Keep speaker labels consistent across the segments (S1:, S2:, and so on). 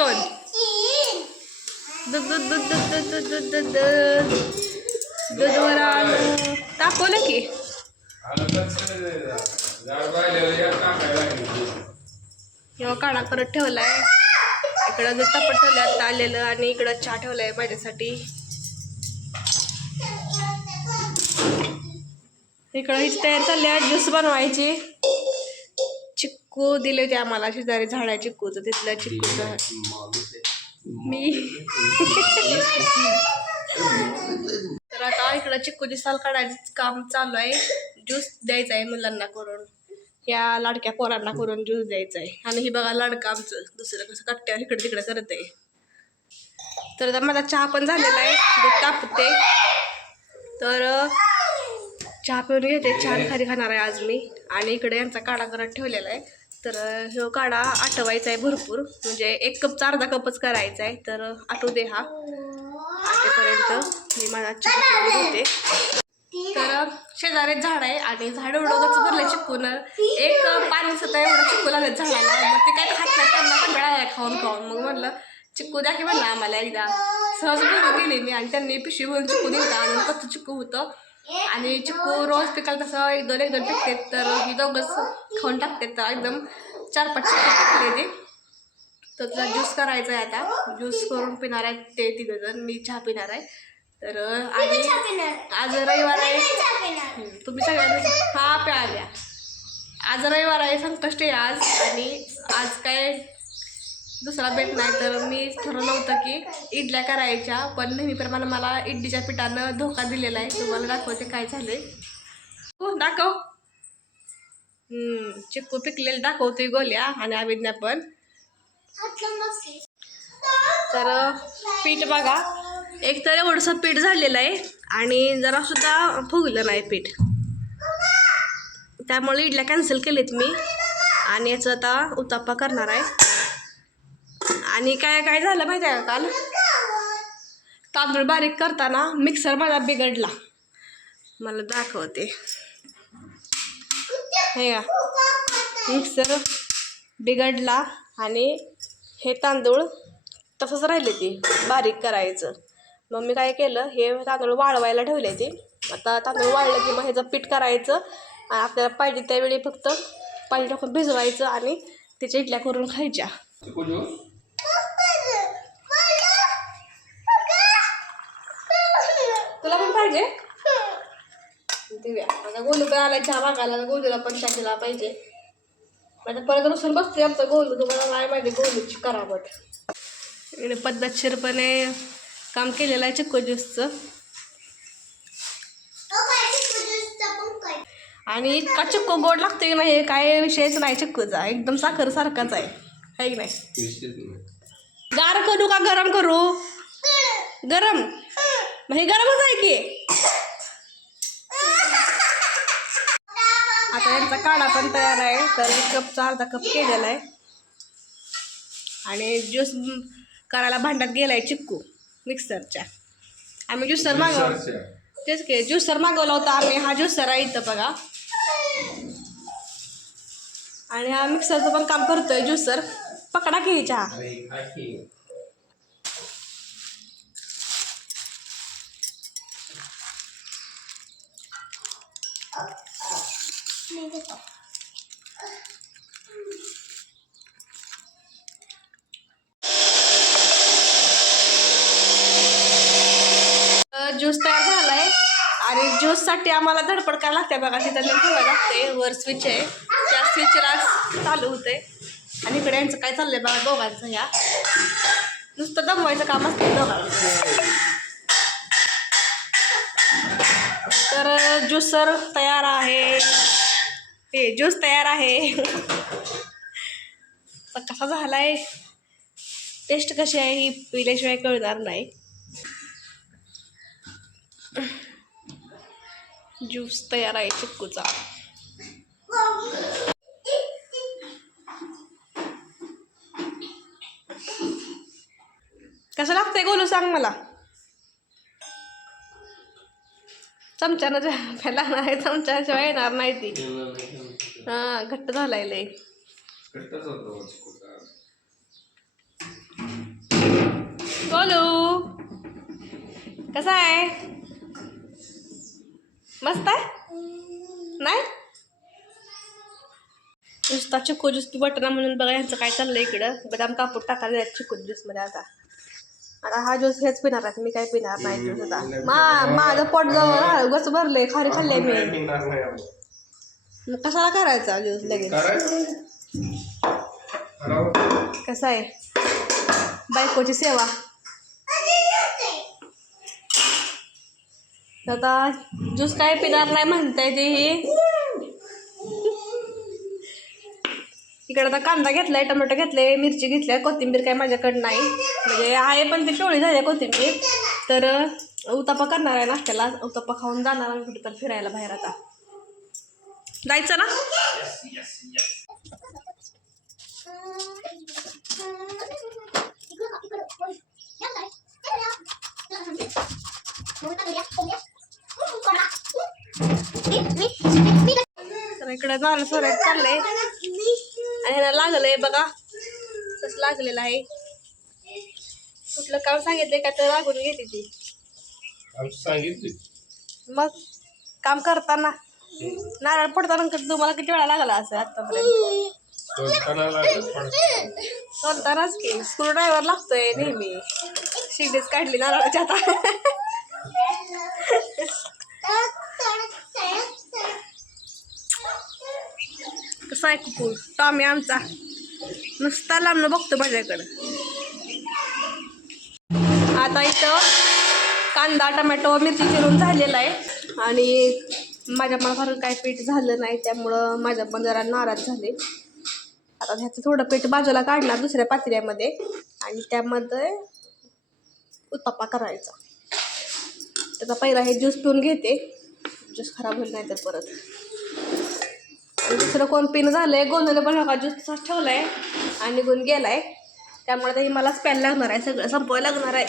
S1: दोन दूध दूध दूध दूध दूध दूध दूध दूध दूधवर आलं तापवलं की किंवा काढा करत ठेवलाय. इकडं दूध तापत ठेवलं आता आलेलं आणि इकडं चहा ठेवलाय माझ्यासाठी. इकडं हीच तयार चालली आहे ज्यूस बनवायची. चिक्कू दिले होते आम्हाला शेजारी झाड. चिक्कूचं तिथलं चिक्कूचं मी. तर आता इकडं चिक्कूची साल काढायचं काम चालू आहे. ज्यूस द्यायचा आहे मुलांना करून. या लाडक्या पोरांना करून ज्यूस द्यायचा आहे. आणि ही बघा लाडकं आमचं दुसरं कसं कट्ट्यावर इकडे तिकडे करत आहे. तर आता माझा चहा पण झालेला आहे. दूध तापते. तर चहा पिऊन घेते. छान खारी खाणार आहे आज मी. आणि इकडे यांचा काढा करत ठेवलेला आहे. तर अं, ह्यो काढा आटवायचा आहे भरपूर. म्हणजे एक कपचा अर्धा कपच करायचा आहे तर अं, आटू दे हा. आटेपर्यंत मी माझा चहा पिऊन तर शेजारीच शेजारी झाड आहे आणि झाड एवढंच भरलं चिकून. एक पाणी सुद्धा एवढं चिकू लागलं झाडाला. मग ते काय खात नाही त्यांना कंटाळा आहे खाऊन खाऊन. मग म्हणलं चिक्कू द्या की म्हणलं आम्हाला एकदा. सहज भरून गेली मी आणि त्यांनी पिशवी भरून चिकू दिलता. आणि कच्चं चिक्कू होतं. आणि चिक्कू रोज पिकाला तसं एक दोन एक दोन पिकते तर ही दोघंच खाऊन टाकते. तर एकदम चार पाच पिकले ते. तर त्याचा ज्यूस करायचा आहे आता. ज्यूस करून पिणार आहे ते तिघंजण मी चहा पिणार आहे. तर आणि आज रविवार आहे. तुम्ही सगळ्यांनी हा प्याल्या आज रविवार आहे संकष्टी आहे आज. आणि आज काय दुसरा बेट नाही तर मी ठरवलं होतं की इडल्या करायच्या पण नेहमीप्रमाणे मला इडलीच्या पिठानं धोका दिलेला आहे. तुम्हाला दाखवते काय झाले हो दाखव. हम्म, चिक्कू पिकलेले दाखवतोय गोल्या आणि आविज्ञा पण. तर पीठ बघा. एक तर एवढंसं पीठ झालेलं आहे आणि जरासुद्धा फुगलं नाही पीठ. त्यामुळे इडल्या कॅन्सल केलीत मी आणि याचं आता उताप्पा करणार आहे. आणि काय काय झालं माहिती आहे का काल? तांदूळ बारीक करताना मिक्सर मला बिघडला. मला दाखवते. हे का मिक्सर बिघडला आणि हे तांदूळ तसंच राहिले ते बारीक करायचं. मग मी काय केलं हे तांदूळ वाळवायला ठेवले ते. आता तांदूळ वाळलं की मग ह्याचं पीठ करायचं. आणि आपल्याला पाहिजे त्यावेळी फक्त पाणी टाकून भिजवायचं आणि त्याच्या इडल्या करून खायच्या तुला पण पाहिजे दिव्या आता गोलू पण आला चहा मागायला गोलूला पण चहा दिला पाहिजे. माझ्या परत रुसून बसते आमचं गोलू तुम्हाला नाही माहिती गोलूची करावट. इकडे पद्धतशीरपणे काम केलेलं आहे चिक्को ज्यूसचं. आणि इतका चिक्को गोड लागतो की नाही काय विषयच नाही चिक्कूचा. एकदम साखर सारखाच आहे. है की नाही? गार करू का गरम करू? गरम. हे गरमच आहे की? आता यांचा काढा पण तयार आहे. तर एक कपचा अर्धा कप केलेला आहे. आणि ज्यूस करायला भांड्यात गेलाय चिक्कू मिक्सरच्या. आम्ही ज्युसर मागवला तेच की ज्युसर मागवला होता आम्ही. हा ज्युसर आहे इथं बघा. आणि हा मिक्सरचं पण काम करतोय ज्युसर. पकडा की चहा ज्यूस तयार झालाय. आणि ज्यूससाठी आम्हाला धडपड काय लागते बघा तिथं ठेवायला लागते. वर स्विच आहे. त्या स्विचला चालू होते. आणि इकडे यांचं काय चाललंय बघा दोघांचं ह्या नुसतं दमवायचं काम असतं दोघांचं. तर ज्यूसर तयार आहे. हे ज्यूस तयार आहे. तर कसा झालाय? टेस्ट कशी आहे ही पिल्याशिवाय कळणार नाही. ज्यूस तयार आहे चिक्कूचा. कसं लागतंय गोलू सांग मला? चमच्यानं जे नाही चमच्याशिवाय येणार नाही ती. हा घट्ट झालाय लय.
S2: बोलू.
S1: कसा आहे? मस्त आहे? नाही? नुसता चिको ज्यूस बटना म्हणून बघा ह्यांचं काय चाललंय इकडं. बदाम कापूर टाकायला चिकू ज्यूसमध्ये आता. आता हा ज्यूस हेच पिणार आहे मी काय पिणार नाही ज्यूस आता. माझं पोट गच भरलंय खारी खाल्लंय मी. मग कशाला करायचा ज्यूस लगेच? कसा आहे? बायकोची सेवा. आता ज्यूस काय पिणार नाही म्हणताय ते हे. इकडे आता कांदा घेतलाय टोमॅटो घेतले मिरची घेतल्या कोथिंबीर काय माझ्याकडं नाही. म्हणजे आहे पण ती पिवळी झाली कोथिंबीर. तर उतापा करणार आहे नाश्त्याला. उतापा खाऊन जाणार कुठे तर फिरायला बाहेर आता. जायचं ना? इकडे नारळ सोरायला चाललंय. आणि ह्याला लागलंय बघा. कसं लागलेलं आहे. कुठलं काम सांगितलंय का तर लागून घेते ती.
S2: सांगितलं
S1: मग काम करताना. नारळ पडताना तुम्हाला किती वेळा लागला असं आतापर्यंत? सोलतानाच की. स्क्रू ड्रायव्हर लागतोय नेहमी. शिडीच काढली नारळाच्या आता. कसा आहे कुकूर? टॉमी आमचा. नुसता लांबनं बघतो माझ्याकडं. आता इथं कांदा टमॅटो मिरची चिरून झालेला आहे. आणि माझ्या मला फार काय पीठ झालं नाही त्यामुळं माझ्या पण जरा नाराज झाले. आता ह्याचं थोडं पीठ बाजूला काढणार दुसऱ्या पातळ्यामध्ये आणि त्यामध्ये उत्तप्पा करायचा. त्याचा पहिला हे ज्यूस पिऊन घेते. ज्यूस खराब होईल नाही तर परत दुसरं कोण पिणं झालं आहे गोंधळ पण नका ज्यूस तसाच ठेवला आहे आणि निघून गेला आहे त्यामुळे ते मलाच प्यायला लागणार आहे सगळं संपवायला लागणार आहे.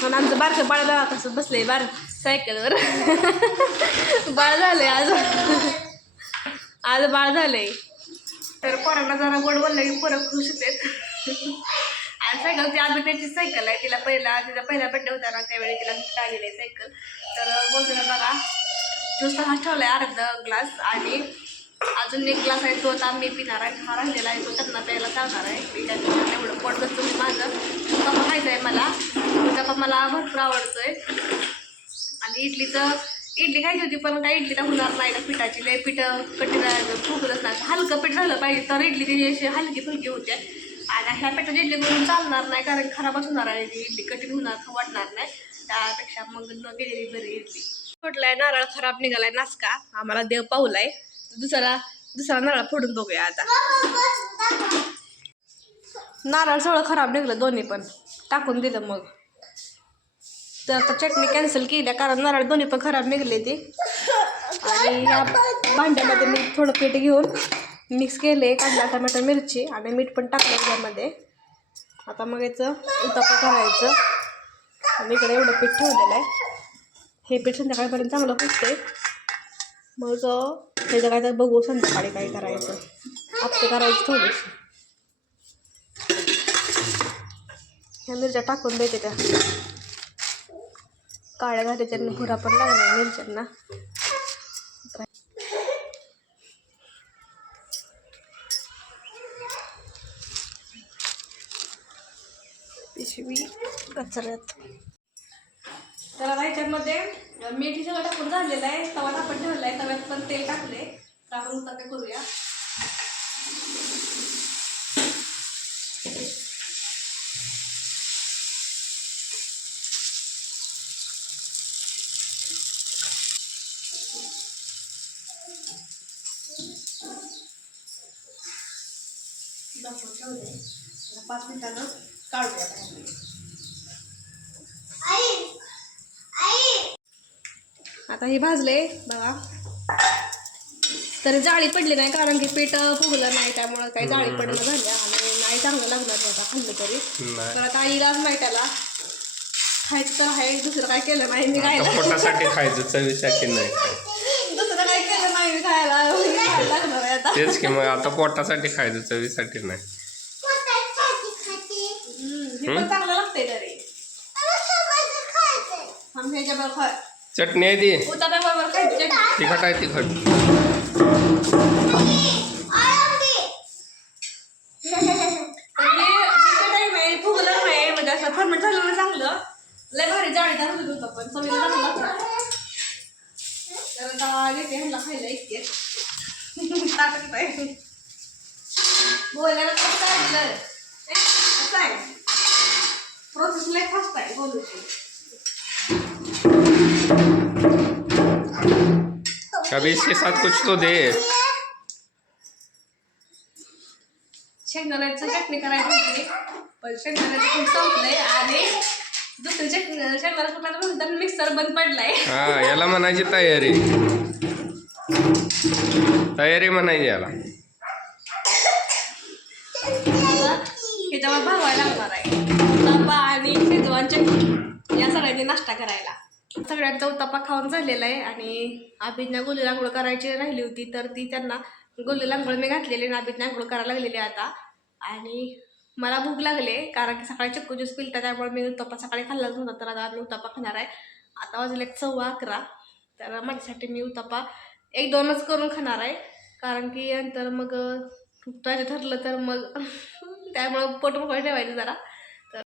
S1: म्हणून आमचं बारकं बाळ बघा कसं बसलंय बारकं. सायकलवर बाळ झालंय आज. आज बाळ झालंय. तर पोरांना जरा गोड बोललं की पोरं खुश होते आणि सायकल ती आधी त्याची सायकल आहे. तिला पहिला तिचा पहिला बड्डे होता ना त्यावेळी तिला गिफ्ट आलेली आहे सायकल. तर बोलतो बघा ज्यूस हा ठेवला आहे अर्धा ग्लास आणि अजून एक ग्लास आहे तो आता मी पिणार आहे हा राहिलेला आहे तो त्यांना प्यायला चालणार आहे. मी त्यांना एवढं पोट बसतो मी माझं. पप्पा खायचं आहे मला पप्पा मला भरपूर आवडतोय. आणि इडलीचं इडली खायची होती पण काय इडलीला होणार नाही ना पिठाची लय पीठ कठीण फुगलंच नाही. हलकं पीठ झालं पाहिजे तर इडली ती अशी हलकी फुलकी होते. आणि ह्या पिठाची इडली करून चालणार नाही कारण खराबच होणार आहे ती इडली कठीण होणार वाटणार नाही. त्यापेक्षा मग न गेलेली बरी इडली. फोडलाय नारळ खराब निघालाय नाचका आम्हाला देव पाहुलाय. दुसरा दुसरा नारळ फोडून बघूया आता. नारळ सगळं खराब निघलं दोन्ही पण. टाकून दिलं मग. तर आता चटणी कॅन्सल केली कारण नारळ दोन्ही पण खराब निघले ते. आणि या भांड्यामध्ये मी थोडं पीठ घेऊन मिक्स केले काढला टमाटर मिरची आणि मीठ पण टाकलं त्यामध्ये आता मग याचं उतापा करायचं. आणि इकडे एवढं पीठ ठेवलेलं आहे. हे पीठ संध्याकाळपर्यंत चांगलं फुटते मग त्याचं काय तर बघू संध्याकाळी काय करायचं. आपलं करायचं थोडीशी. ह्या मिरच्या टाकून देते त्या. काळ्या झाल्या त्यांना भुरा पण लागला मिरच्यांना. पिशवी कचऱ्यात तर आता ह्याच्यामध्ये मेथी सगळं टाकून झालेलं आहे तवा टाकून ठेवला आहे तव्यात पण तेल टाकले तर आपण करूया. दाखवून ठेवले आता पाच मिनिटानं काढूया. आता हे भाजले बघा. तर जाळी पडली नाही कारण की पीठ फुगलं नाही त्यामुळं काही जाळी पडणं झाली आणि नाही चांगलं लागणार नाही आता खाल्लं तरी. तर आता आईलाच नाही त्याला. खायचं तर आहे दुसरं काय केलं नाही मी
S2: खायचं चवीसाठी नाही
S1: दुसरं काय केलं नाही मी खायला? खायला लागणार आहे आता.
S2: तेच की मग आता पोटासाठी खायचं चवीसाठी नाही.
S1: हम्म, हे पण चांगलं लागतंय तरी. ह्याच्याबरोबर खा
S2: चटणी आहे ती.
S1: खायची
S2: तिखट आहे तिखट.
S1: बोलायला कसं असं आहे. प्रोसेस लय फास्ट आहे बोलूची
S2: कभी इसके साथ कुछ तो दे।
S1: शेंगदाण्याचं चटणी करायची होती. पण शेंगदाण्याचं खूप संपलंय आणि दुसरी चटणी शेंगदाण्याचं म्हणतात मिक्सर बंद पडलाय.
S2: हा याला म्हणायची तयारी. तयारी म्हणायची याला.
S1: ह्याच्यावर भागवायला लागणार आहे. उत्तापा आणि शेजवान चटणी या सगळ्यांनी नाश्ता करायला. सगळ्यांचा उत्तापा खाऊन झालेला आहे आणि आबींना गोली लागवड करायची राहिली होती तर ती त्यांना गोली लागवड मी घातलेली आणि आबींना आंघोळ करायला लागलेली आहे आता. आणि मला भूक लागले कारण की सकाळी चक्कू ज्यूस पिलता त्यामुळे मी उत्तापा सकाळी खाल्लाच नव्हता तर आता आम्ही उत्तापा खाणार आहे. आता वाजले एक सव्वा अकरा तर माझ्यासाठी मी उत्तापा एक दोनच करून खाणार आहे. कारण की नंतर मग खूप ठरलं तर मग त्यामुळं पोट ठेवायचं जरा.